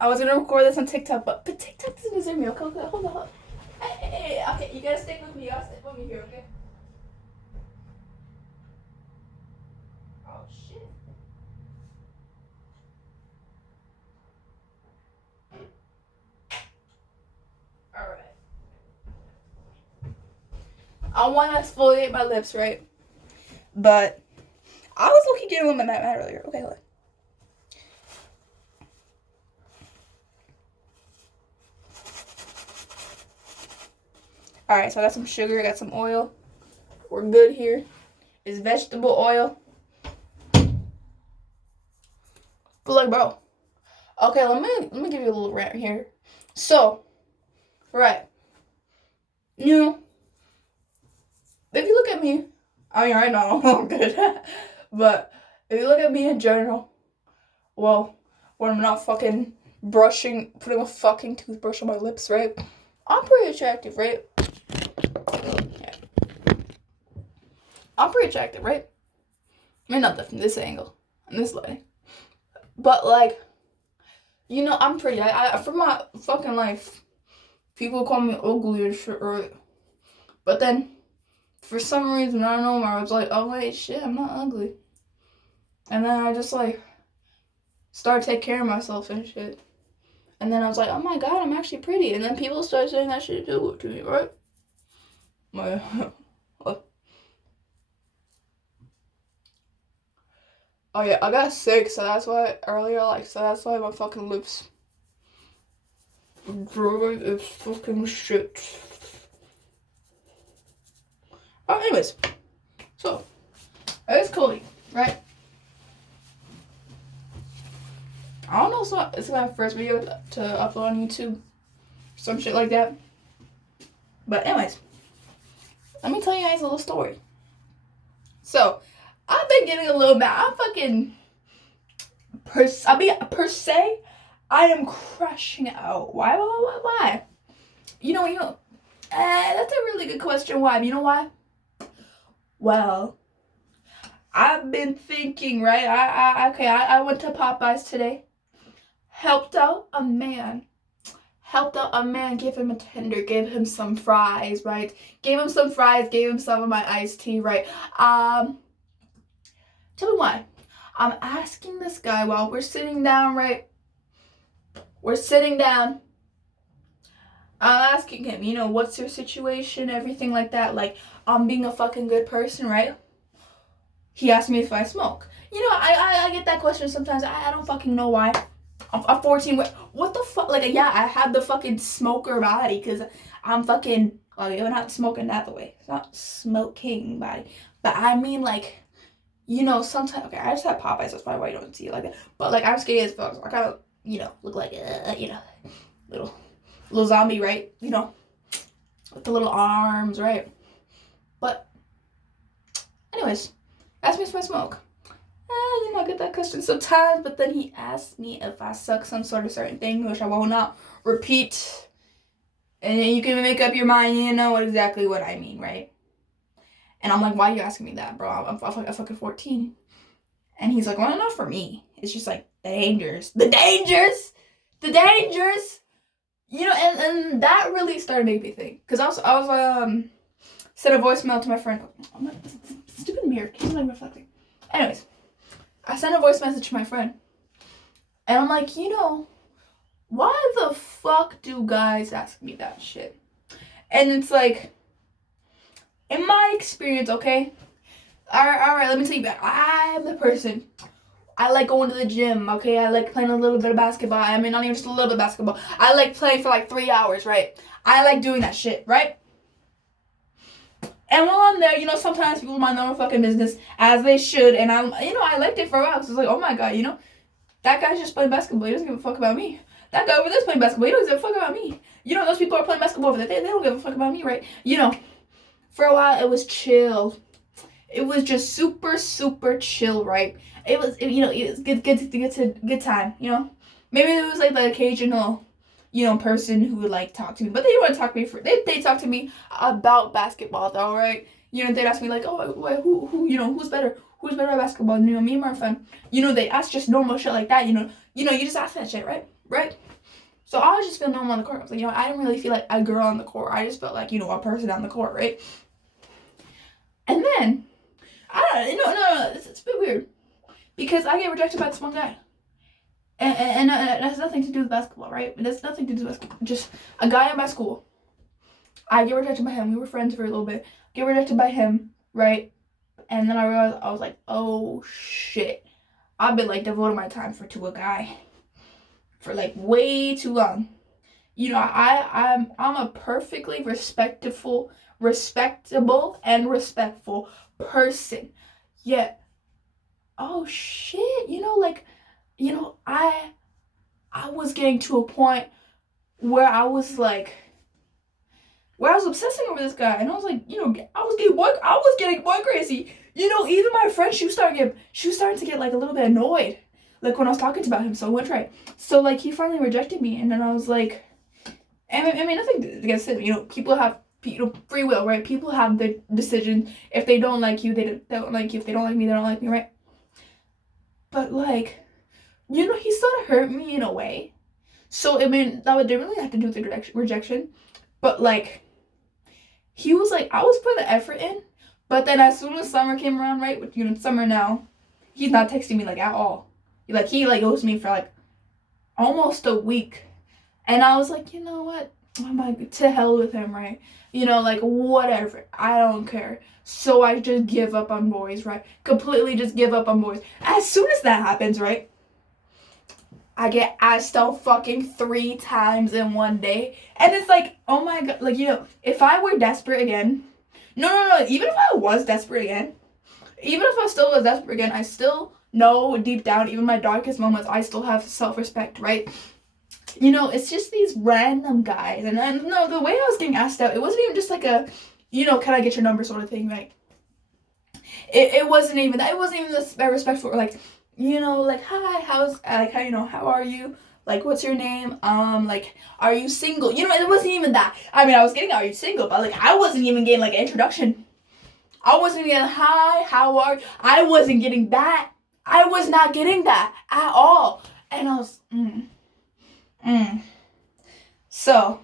I was gonna record this on TikTok, but TikTok doesn't deserve me. Okay, hold on. Hey, okay, you gotta stick with me. You gotta stick with me here, okay? Oh shit. All right. I want to exfoliate my lips, right? But I was looking getting a little bit mad earlier. Okay, look. All right, so I got some sugar, I got some oil. We're good here. It's vegetable oil. But like, bro. Okay, let me give you a little rant here. So, right. You know, if you look at me, I mean, right now I'm good. But if you look at me in general, well, when I'm not fucking putting a fucking toothbrush on my lips, right? I'm pretty attractive, right? Yeah. I'm pretty attractive, right? I mean, not from this angle and this lighting. But like, you know, I'm pretty. I for my fucking life, people call me ugly and shit, right? But then, for some reason, I don't know, I was like, oh wait, shit, I'm not ugly. And then I just like started taking care of myself and shit. And then I was like, oh my god, I'm actually pretty. And then people started saying that shit to me, right? My, what? Oh yeah, I got sick, so that's why my fucking lips dry as fucking shit. Oh, anyways, so it's Cody, right? I don't know, so it's my first video to upload on YouTube, some shit like that. But anyways, let me tell you guys a little story. So, I've been getting a little mad. I'm fucking per se, I am crashing out. Why? You know. That's a really good question. Why? You know why? Well, I've been thinking, right? I went to Popeyes today. Helped out a man, gave him a tender, gave him some fries, right? Gave him some fries, gave him some of my iced tea, right? Tell me why. I'm asking this guy while we're sitting down, right? We're sitting down. I'm asking him, you know, what's your situation, everything like that. Like, I'm being a fucking good person, right? He asked me if I smoke. You know, I get that question sometimes. I don't fucking know why. I'm 14. What the fuck? Like, yeah, I have the fucking smoker body because I'm fucking. Well, you're not smoking that the way. It's not smoking body. But I mean, like, you know, sometimes. Okay, I just have Popeyes. That's probably why you don't see it like that. But, like, I'm skinny as fuck. So I kind of, you know, look like, you know, little zombie, right? You know, with the little arms, right? But, anyways, ask me if I smoke. You know, I get that question sometimes, but then he asked me if I suck some sort of certain thing, which I will not repeat. And then you can make up your mind, you know exactly what I mean, right? And I'm like, why are you asking me that, bro? I'm fucking 14. And he's like, well, not for me. It's just like, the dangers. You know, and that really started making me think. Because I was sent a voicemail to my friend. I'm like, stupid mirror, keeps like reflecting. Anyways, I sent a voice message to my friend. And I'm like, you know, why the fuck do guys ask me that shit? And it's like, in my experience, okay? Alright, let me tell you about it. I'm the person. I like going to the gym, okay? I like playing a little bit of basketball. I mean, not even just a little bit of basketball. I like playing for like 3 hours, right? I like doing that shit, right? And while I'm there, you know, sometimes people mind their own fucking business, as they should. And I liked it for a while. Because it's like, oh my god, you know, that guy's just playing basketball. He doesn't give a fuck about me. That guy over there's playing basketball. He doesn't give a fuck about me. You know, those people are playing basketball over there. They don't give a fuck about me, right? You know, for a while, it was chill. It was just super, super chill, right? It was good time, you know? Maybe it was like the occasional, you know, person who would like talk to me, but they didn't want to talk to me they talk to me about basketball though, right? You know, they'd ask me like, oh, who, you know, who's better at basketball? You know, me and my friend. You know, they ask just normal shit like that. You know, you just ask that shit, right? right? So I was just feeling normal on the court. I was like, I didn't really feel like a girl on the court. I just felt like, a person on the court, right? And then, I don't know, no, it's a bit weird. Because I get rejected by this one guy. And it has nothing to do with basketball, right? It has nothing to do with basketball. Just a guy in my school. I get rejected by him. We were friends for a little bit. Get rejected by him, right? And then I realized, I was like, oh shit. I've been like devoting my time to a guy for like way too long. I'm a perfectly respectable and respectful person. Yet, oh shit, I was getting to a point where I was obsessing over this guy, and I was like, I was getting boy crazy. Even my friend, she was starting to get like a little bit annoyed, like when I was talking about him so much, right? So like he finally rejected me, and then I was like, I mean nothing against him. People have free will, right? People have the decision. If they don't like you, they don't like you. If they don't like me, they don't like me, right? But like, he sort of hurt me in a way. So I mean that didn't really have to do with the rejection, but like, he was like, I was putting the effort in, but then as soon as summer came around, right? With summer now, he's not texting me like at all. He ghosted me for like almost a week. And I was like, you know what? I'm like, to hell with him, right? Like, whatever. I don't care. So I just give up on boys, right? Completely just give up on boys. As soon as that happens, right? I get asked out fucking 3 times in one day. And it's like, oh my god. Like, if I were desperate again. No. Even if I was desperate again. Even if I still was desperate again, I still know deep down, even my darkest moments, I still have self-respect, right? It's just these random guys. And no, the way I was getting asked out, it wasn't even just like a, can I get your number sort of thing, right? It wasn't even that. It wasn't even this respectful, like, like, hi, how are you? Like, what's your name? Like, are you single? It wasn't even that. I mean, I was getting, are you single? But like, I wasn't even getting like an introduction. I wasn't getting, hi, how are you? I wasn't getting that. I was not getting that at all. And I was, So,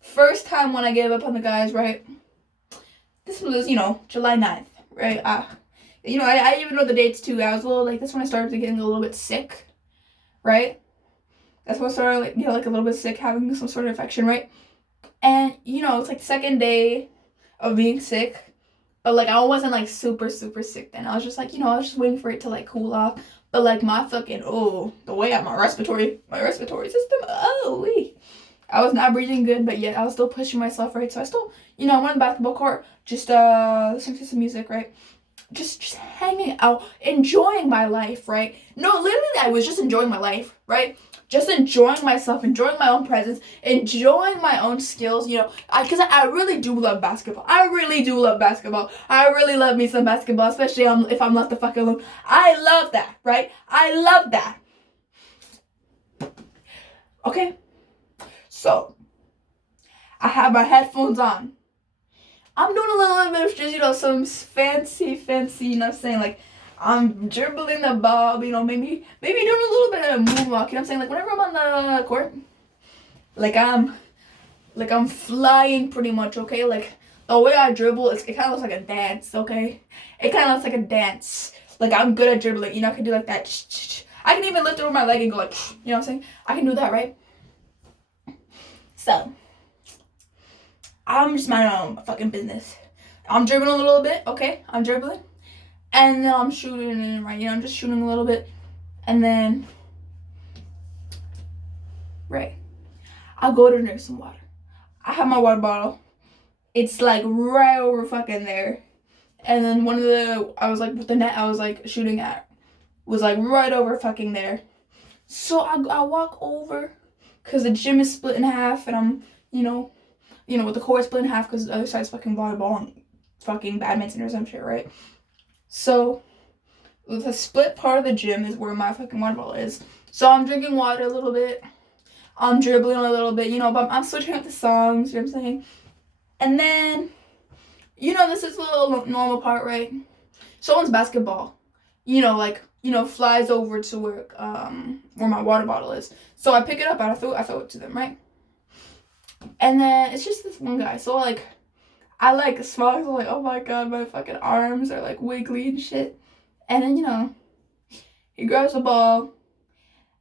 first time when I gave up on the guys, right? This was, July 9th, right? I even know the dates too. I was a little, like, that's when I started getting a little bit sick, right? That's when I started, like, like a little bit sick, having some sort of infection, right? And, it's like the second day of being sick. But, like, I wasn't, like, super, super sick then. I was just, like, I was just waiting for it to, like, cool off. But, like, my fucking, the way out my respiratory system, I was not breathing good, but yet I was still pushing myself, right? So I still, went on the basketball court, just listening to some music, right? Just hanging out, enjoying my life, right? No, literally, I was just enjoying my life, right? Just enjoying myself, enjoying my own presence, enjoying my own skills, because I really do love basketball. I really do love basketball. I really love me some basketball, especially if I'm left the fuck alone. I love that, right? I love that. Okay? So, I have my headphones on. I'm doing a little bit of just, some fancy, what I'm saying? Like, I'm dribbling the ball, maybe doing a little bit of moonwalk, what I'm saying? Like, whenever I'm on the court, like I'm flying pretty much, okay? Like, the way I dribble, it kind of looks like a dance, okay? It kind of looks like a dance. Like, I'm good at dribbling, I can do like that. I can even lift over my leg and go like, what I'm saying? I can do that, right? So, I'm just minding my own fucking business. I'm dribbling a little bit, okay? I'm dribbling. And then I'm shooting, right? I'm just shooting a little bit. And then, right. I'll go to drink some water. I have my water bottle. It's like right over fucking there. And then I was like, with the net I was like shooting at was like right over fucking there. So I walk over because the gym is split in half and I'm, with the court split in half because the other side's fucking volleyball and fucking badminton or some shit, right? So the split part of the gym is where my fucking water bottle is. So I'm drinking water a little bit. I'm dribbling a little bit, but I'm switching up the songs, you know what I'm saying? And then, this is a little normal part, right? Someone's basketball. Like, flies over to where my water bottle is. So I pick it up and I throw it to them, right? And then it's just this one guy. So like I like smile. I'm like, oh my god, my fucking arms are like wiggly and shit. And then he grabs the ball,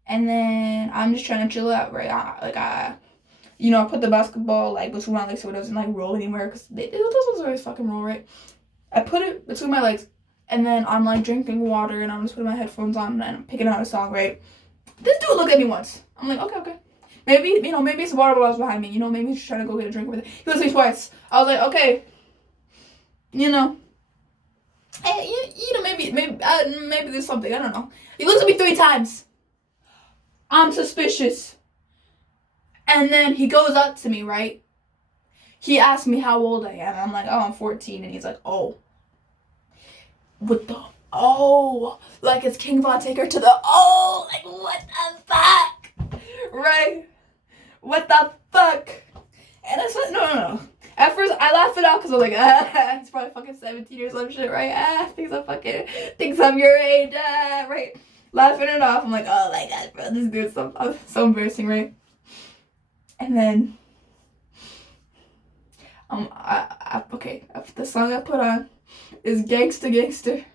and then I'm just trying to chill out, right? I put the basketball like between my legs so it doesn't like roll anywhere, because those ones always fucking roll, right? I put it between my legs, and then I'm like drinking water, and I'm just putting my headphones on, and I'm picking out a song, right? This dude looked at me once. I'm like, okay. Maybe, maybe it's the water bottle's behind me. Maybe he's trying to go get a drink with it. He looked at me twice. I was like, okay. Maybe there's something. I don't know. He looks at me 3 times. I'm suspicious. And then he goes up to me, right? He asked me how old I am. I'm like, oh, I'm 14. And he's like, oh. What the? Oh. Like it's King Von Taker to the, oh. Like, what the fuck? Right? What the fuck? And I said, no. At first, I laughed it out because I was like, it's probably fucking 17 or some shit, right? Thinks I'm your age, right? Laughing it off. I'm like, oh my god, bro, this dude's so embarrassing, right? And then, the song I put on is Gangsta Gangster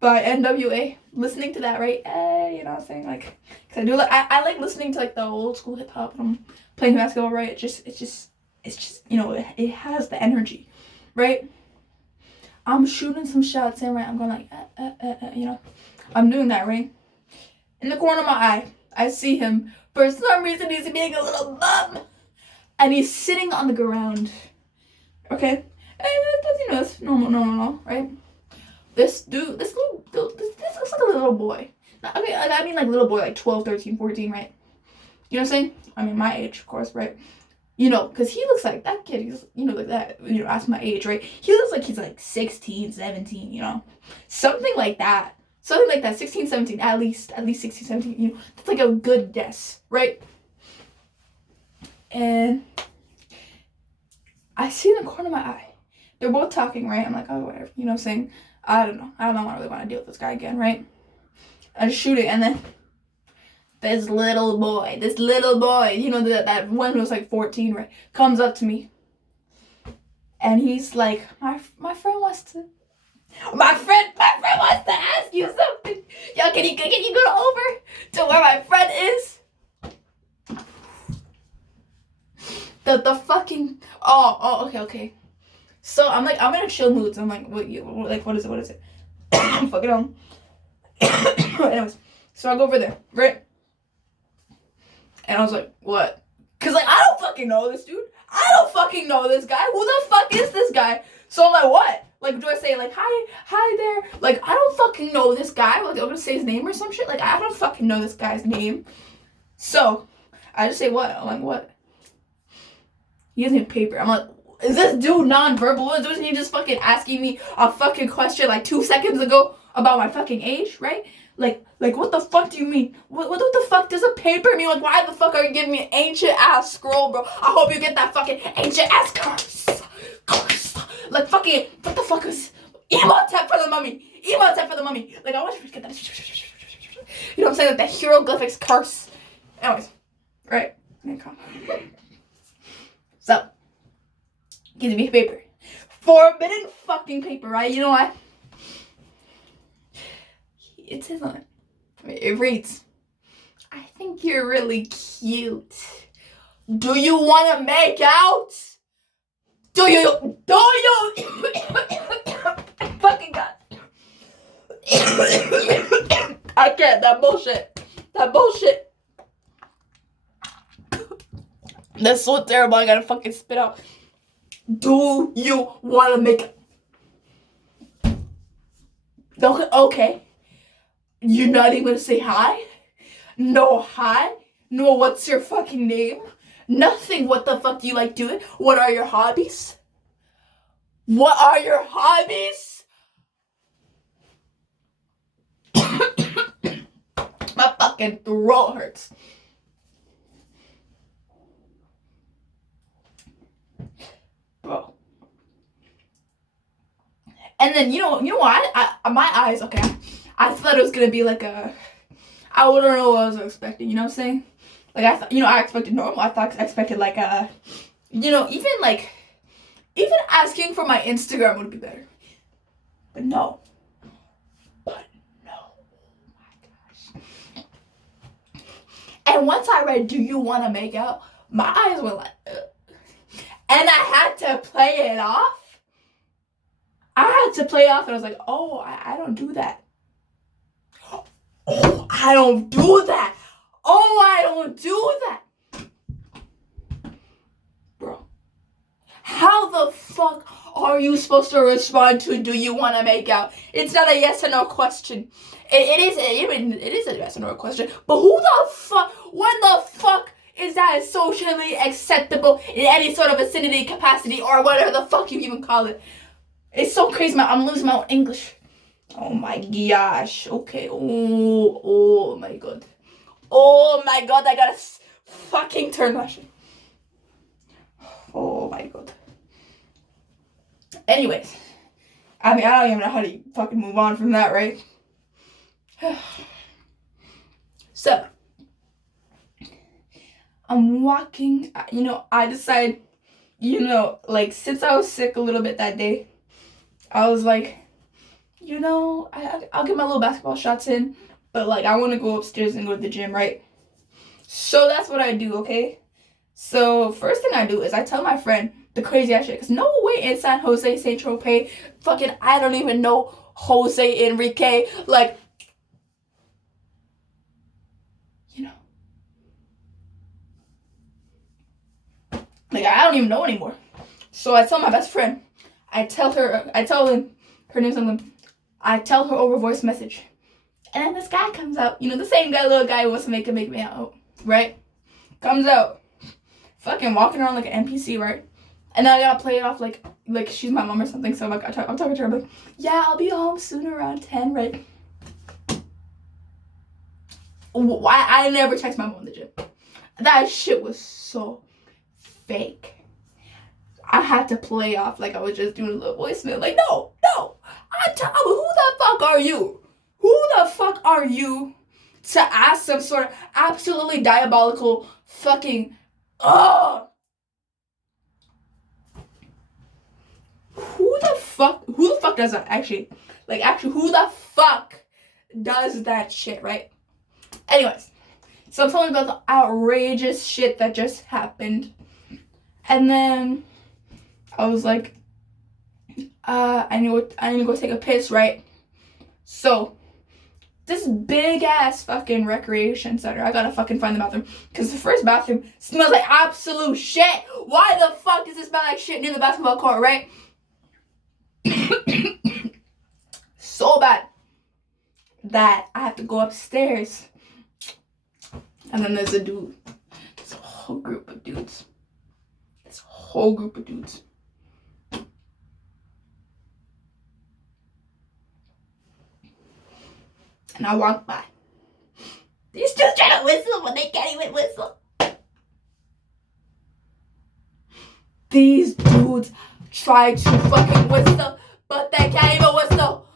by NWA. Listening to that, right? You know what I'm saying? Like, cause I like listening to like the old school hip hop when I'm playing basketball, right? It's just it has the energy, right? I'm shooting some shots in, right? I'm going like, I'm doing that, right? In the corner of my eye, I see him. For some reason, he's being a little bum, and he's sitting on the ground. Okay, and that's normal, right? This looks like a little boy. Okay, I mean like little boy, like 12, 13, 14, right? You know what I'm saying? I mean my age, of course, right? Because he looks like that kid. He's, like that. That's my age, right? He looks like he's like 16, 17. Something like that. 16, 17, at least 16, 17. That's like a good guess, right? And I see in the corner of my eye, they're both talking, right? I'm like, oh, whatever. You know what I'm saying? I don't know. I really want to deal with this guy again, right? I just shoot it, and then this little boy, that one who was like 14, right, comes up to me, and he's like, my friend wants to ask you something. Yo, can you go over to where my friend is? The fucking okay. So I'm in a chill mood. So I'm like, what is it? Fuck it on. Anyways, so I go over there, right? And I was like, what? Because, like, I don't fucking know this dude. I don't fucking know this guy. Who the fuck is this guy? So I'm like, what? Like, do I say, like, hi there? Like, I don't fucking know this guy. Like, I'm gonna say his name or some shit. Like, I don't fucking know this guy's name. So, I just say, what? I'm like, what? He gives me a paper. I'm like, is this dude non-verbal? Wasn't he just fucking asking me a fucking question like 2 seconds ago about my fucking age, right? Like, what the fuck do you mean? What the fuck does a paper mean? Like, why the fuck are you giving me an ancient ass scroll, bro? I hope you get that fucking ancient ass curse. Like, fucking, what the fuck is Emotep for the mummy? Like, I want you to get that. You know what I'm saying? Like, the hieroglyphics curse. Anyways, right? So, gives me a paper. Forbidden fucking paper, right? You know what? It says on it. It reads, I think you're really cute. Do you want to make out? Do you? Fucking God. I can't. That bullshit. That's so terrible. I gotta fucking spit out. Do you want to make out? Okay. You're not even gonna say hi? No hi? No, what's your fucking name? Nothing. What the fuck do you like doing? What are your hobbies? My fucking throat hurts. Bro. And then, you know what? My eyes, okay. I thought it was gonna be like I wouldn't know what I was expecting, you know what I'm saying? Like, I thought, I expected normal. I expected like even asking for my Instagram would be better. But no. Oh my gosh. And once I read, do you want to make out? My eyes were like, ugh. And I had to play it off. And I was like, oh, I don't do that. Oh, I don't do that. Oh, I don't do that. Bro, how the fuck are you supposed to respond to do you want to make out? It's not a yes or no question. It is a yes or no question. But when the fuck is that socially acceptable in any sort of vicinity, capacity, or whatever the fuck you even call it? It's so crazy, man. I'm losing my English. Oh my gosh. Okay. Oh my god. Oh my god, I gotta fucking turn my shit. Oh my god. Anyways. I mean, I don't even know how to fucking move on from that, right? So. I'm walking, I decided, like, since I was sick a little bit that day, I was like, I'll get my little basketball shots in, but, like, I want to go upstairs and go to the gym, right? So that's what I do, okay? So first thing I do is I tell my friend the crazy ass shit, because no way in San Jose, St. Tropez, fucking, I don't even know Jose Enrique, like, like, I don't even know anymore. So I tell my best friend, I tell her name's something, I tell her over voice message. And then this guy comes out, the same guy, little guy who wants to make me out, right? Comes out, fucking walking around like an NPC, right? And then I gotta play it off like she's my mom or something. So I'm like, I'm talking to her, I'm like, yeah, I'll be home soon around 10, right? I never text my mom in the gym. That shit was so fake. I had to play off like I was just doing a little voicemail. Like, no. Who the fuck are you? Who the fuck are you to ask some sort of absolutely diabolical fucking, Who the fuck does that, actually? Like, actually, who the fuck does that shit, right? Anyways, so I'm telling you about the outrageous shit that just happened. And then I was like, I need to go take a piss, right? So this big ass fucking recreation center, I gotta fucking find the bathroom, because the first bathroom smells like absolute shit. Why the fuck does it smell like shit near the basketball court, right? So bad that I have to go upstairs. And then there's a dude. There's a whole group of dudes. And I walk by. These dudes trying to whistle, but they can't even whistle. These dudes try to fucking whistle, but they can't even whistle.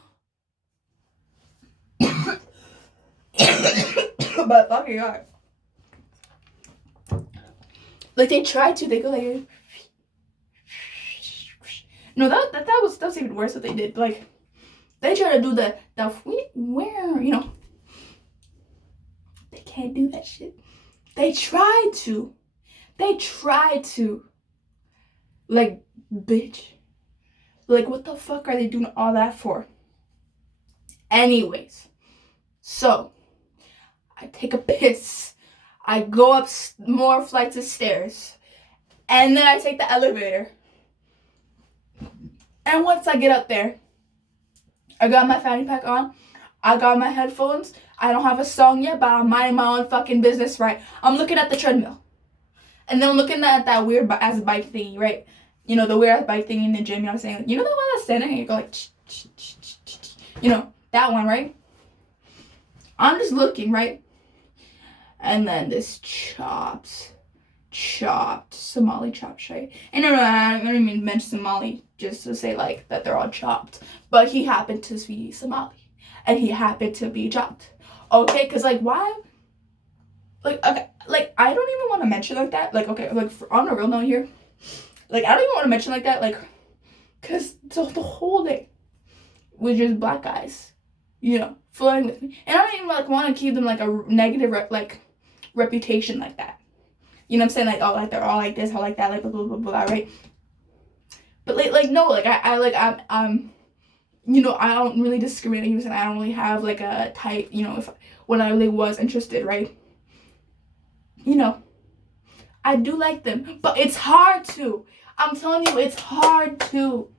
But fucking hard. Like, they try to, they go like, no, that was even worse what they did. Like, they try to do the where, they can't do that shit. They try to. Like, bitch. Like, what the fuck are they doing all that for? Anyways, so I take a piss. I go up more flights of stairs. And then I take the elevator. And once I get up there, I got my fanny pack on. I got my headphones. I don't have a song yet, but I'm minding my own fucking business, right? I'm looking at the treadmill. And then I'm looking at that weird ass bike thingy, right? The weird ass bike thingy in the gym, I'm saying? That one that's standing and you go like, that one, right? I'm just looking, right? And then this chopped Somali chopped shyte. And no, I don't even mention Somali just to say like that they're all chopped. But he happened to be Somali. and he happened to be dropped. Okay, because, like, why? Like, okay, like, I don't even want to mention like that. Like, okay, like, on a real note here, like, I don't even want to mention like that, like, because the whole day was just black guys, you know, flirting with me. And I don't even, like, want to keep them, like, a negative, reputation like that. You know what I'm saying? Like, oh, like, they're all like this, all like that, like, blah, blah, blah, blah, right? But, like, no, like, I'm, you know, I don't really discriminate. And I don't really have, like, a type, you know, when I really was interested, right? You know, I do like them, but it's hard to. I'm telling you, it's hard to.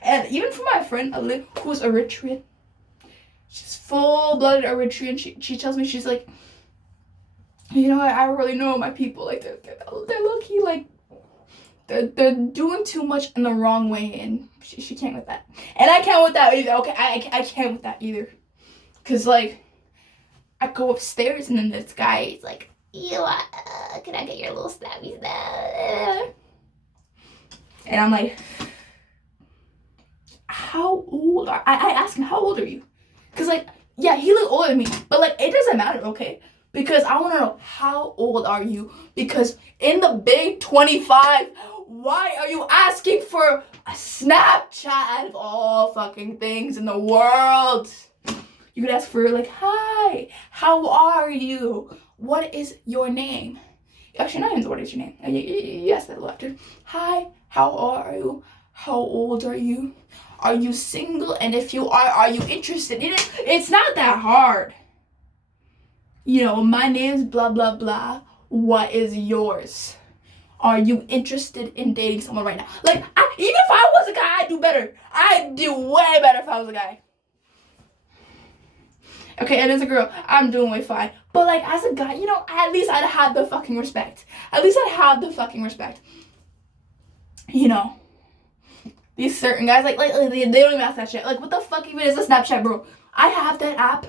And even for my friend, who's Eritrean, she's full-blooded Eritrean, she tells me, she's like, you know, I really know my people, like, they're low-key, like, they're doing too much in the wrong way, and she can't with that. And I can't with that either, okay? I can't with that either. Because, like, I go upstairs, and then this guy is like, ew, can I get your little stabby stab? And I'm like, how old are I asked him, how old are you? Because, like, yeah, he looked older than me, but, like, it doesn't matter, okay? Because I want to know, how old are you? Because in the big 25, why are you asking for a Snapchat out of all fucking things in the world? You could ask for, like, hi, how are you? What is your name? Actually, not even what is your name. Yes, that after. Hi, how are you? How old are you? Are you single? And if you are you interested in it? It's not that hard. You know, my name's blah, blah, blah. What is yours? Are you interested in dating someone right now? Like, even if I was a guy, I'd do better. I'd do way better if I was a guy. Okay, and as a girl, I'm doing way fine. But, like, as a guy, you know, at least I'd have the fucking respect. At least I'd have the fucking respect. You know, these certain guys, like they don't even ask that shit. Like, what the fuck even is a Snapchat, bro? I have that app.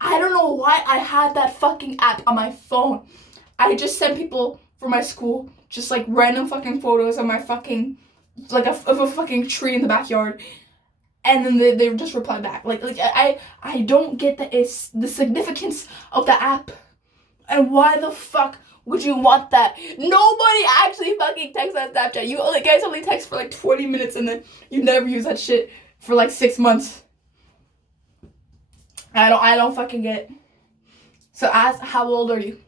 I don't know why I had that fucking app on my phone. I just sent people from my school just, like, random fucking photos of my fucking, like, of a fucking tree in the backyard. And then they just reply back. Like I don't get the significance of the app. And why the fuck would you want that? Nobody actually fucking texts on Snapchat. You guys only text for like 20 minutes and then you never use that shit for like 6 months. I don't fucking get it. So ask, how old are you?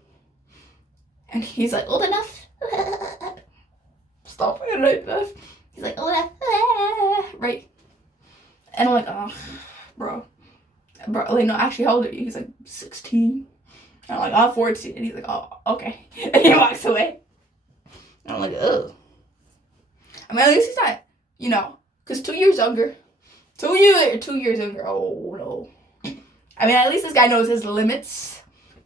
And he's like, old enough. Stop it right there. He's like, old enough. Right. And I'm like, oh, bro, like, no, actually, how old are you? He's like, 16. And I'm like, oh, 14. And he's like, oh, okay. And he walks away. And I'm like, ugh. I mean, at least he's not, you know, because 2 years younger. 2 years younger. Oh, no. I mean, at least this guy knows his limits.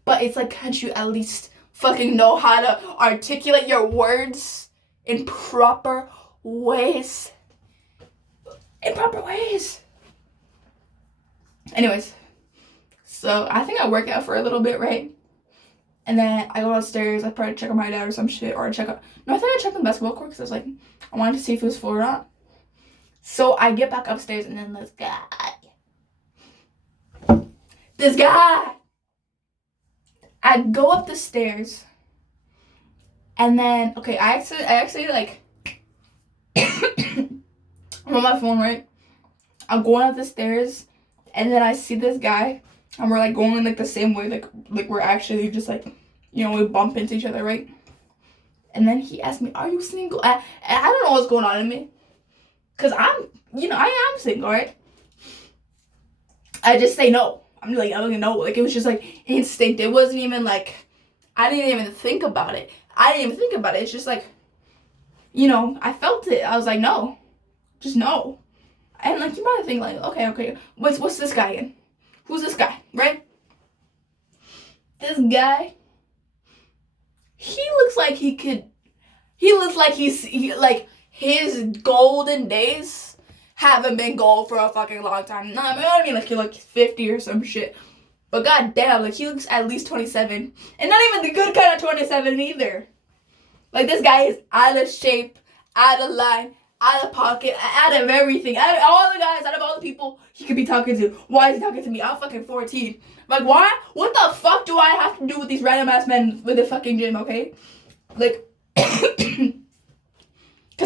But it's like, can't you at least fucking know how to articulate your words in proper ways? Anyways, so I think I work out for a little bit, right? And then I go downstairs, I probably check on my dad or some shit, or I think I checked on the basketball court because I was like, I wanted to see if it was full or not. So I get back upstairs and then this guy, I go up the stairs and then, okay, I actually like, I'm on my phone, right? I'm going up the stairs, and then I see this guy, and we're, like, going, like, the same way, like we're actually just, like, you know, we bump into each other, right? And then he asked me, are you single? And I don't know what's going on in me, because I am single, right? I just say no. I'm like, I don't even know. Like, it was just, like, instinct. It wasn't even, like, I didn't even think about it. It's just, like, you know, I felt it. I was like, no. Just no. And, like, you might think, like, okay, what's this guy in? Who's this guy, right? This guy, he looks like his golden days haven't been gold for a fucking long time. No, I mean, like, he's like 50 or some shit. But goddamn, like, he looks at least 27. And not even the good kind of 27 either. Like, this guy is out of shape, out of line, out of pocket, out of everything, out of all the guys, out of all the people he could be talking to. Why is he talking to me? I'm fucking 14. Like, why? What the fuck do I have to do with these random ass men with the fucking gym, okay? Like, because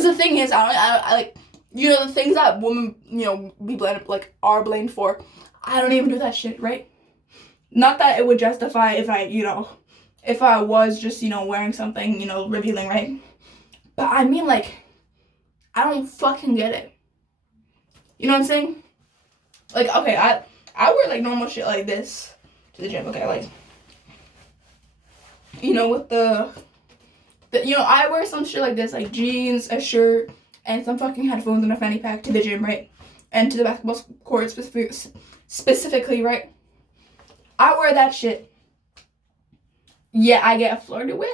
the thing is, I like, you know, the things that women, you know, be blamed, like, are blamed for, I don't even do that shit, right? Not that it would justify if I, you know, if I was just, you know, wearing something, you know, revealing, right? But I mean, like, I don't fucking get it. You know what I'm saying? Like, okay, I wear, like, normal shit like this to the gym, okay? Like, you know, with the you know, I wear some shit like this, like jeans, a shirt, and some fucking headphones and a fanny pack to the gym, right? And to the basketball court specifically, right? I wear that shit. Yeah, I get flirted with.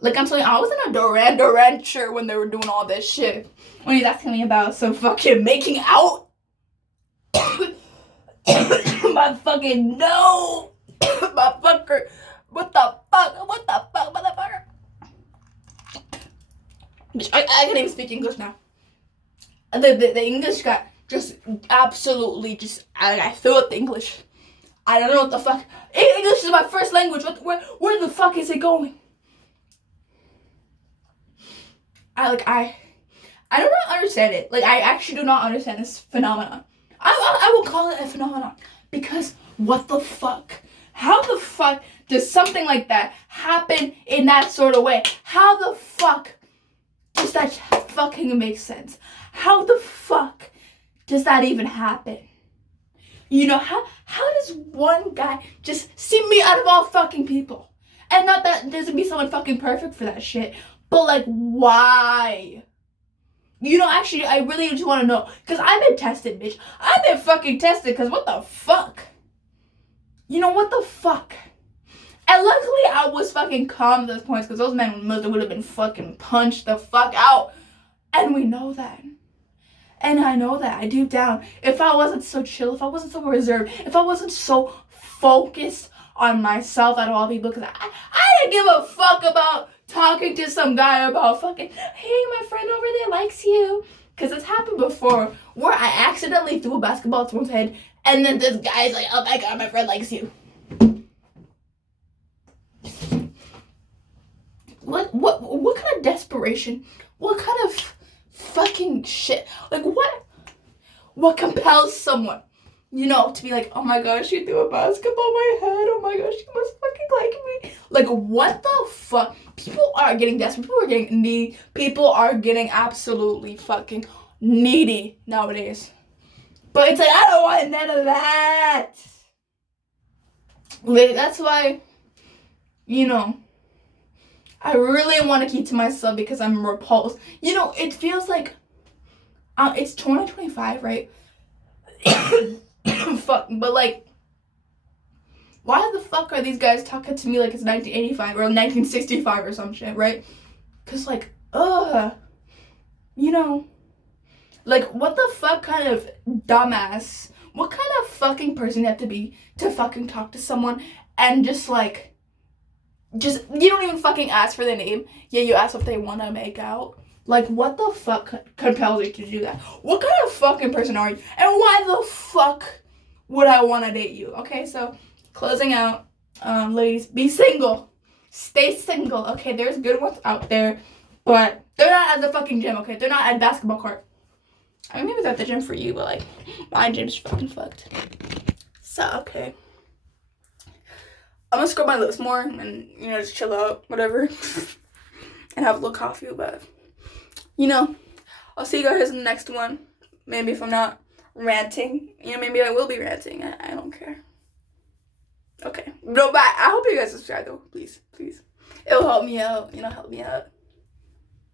Like, I'm telling you, I was in a Rant shirt when they were doing all this shit. When he's asking me about some fucking making out. My fucking no. My fucker. What the fuck? What the fuck, motherfucker? I can't even speak English now. The English got just absolutely just, I threw out the English. I don't know what the fuck. English is my first language. Where the fuck is it going? I do not understand it. Like, I actually do not understand this phenomenon. I will call it a phenomenon. Because what the fuck? How the fuck does something like that happen in that sort of way? How the fuck does that fucking make sense? How the fuck does that even happen? You know, how does one guy just see me out of all fucking people? And not that there's gonna be someone fucking perfect for that shit, but like, why? You know, actually, I really just want to know. Because I've been tested, bitch. I've been fucking tested, because what the fuck? You know, what the fuck? And luckily, I was fucking calm at those points, because those men would have been fucking punched the fuck out. And we know that. And I know that. I deep down. If I wasn't so chill, if I wasn't so reserved, if I wasn't so focused on myself out of all people, because I didn't give a fuck about talking to some guy about fucking, hey, my friend over there likes you. Because it's happened before where I accidentally threw a basketball at someone's head and then this guy's like, oh my god, my friend likes you. What kind of desperation? What kind of fucking shit? Like, what compels someone, you know, to be like, oh my gosh, she threw a basketball at my head. Oh my gosh, she must fucking like me. Like, what the fuck? People are getting desperate. People are getting needy. People are getting absolutely fucking needy nowadays. But it's like, I don't want none of that. Like, that's why, you know, I really want to keep to myself because I'm repulsed. You know, it feels like, it's 2025, right? Fuck, but like, why the fuck are these guys talking to me like it's 1985 or 1965 or some shit, right? Cause like, you know, like, what the fuck kind of dumbass, what kind of fucking person you have to be to fucking talk to someone and just like, you don't even fucking ask for their name. Yeah, you ask if they want to make out. Like, what the fuck compels you to do that? What kind of fucking person are you? And why the fuck would I want to date you? Okay, so, closing out, ladies, be single. Stay single, okay? There's good ones out there, but they're not at the fucking gym, okay? They're not at basketball court. I mean, maybe it's at the gym for you, but, like, my gym's fucking fucked. So, okay. I'm gonna scrub my lips more and, you know, just chill out, whatever. And have a little coffee, but, you know, I'll see you guys in the next one. Maybe if I'm not ranting. You know, maybe I will be ranting. I don't care. Okay. No, but I hope you guys subscribe, though. Please, please. It'll help me out. You know, help me out.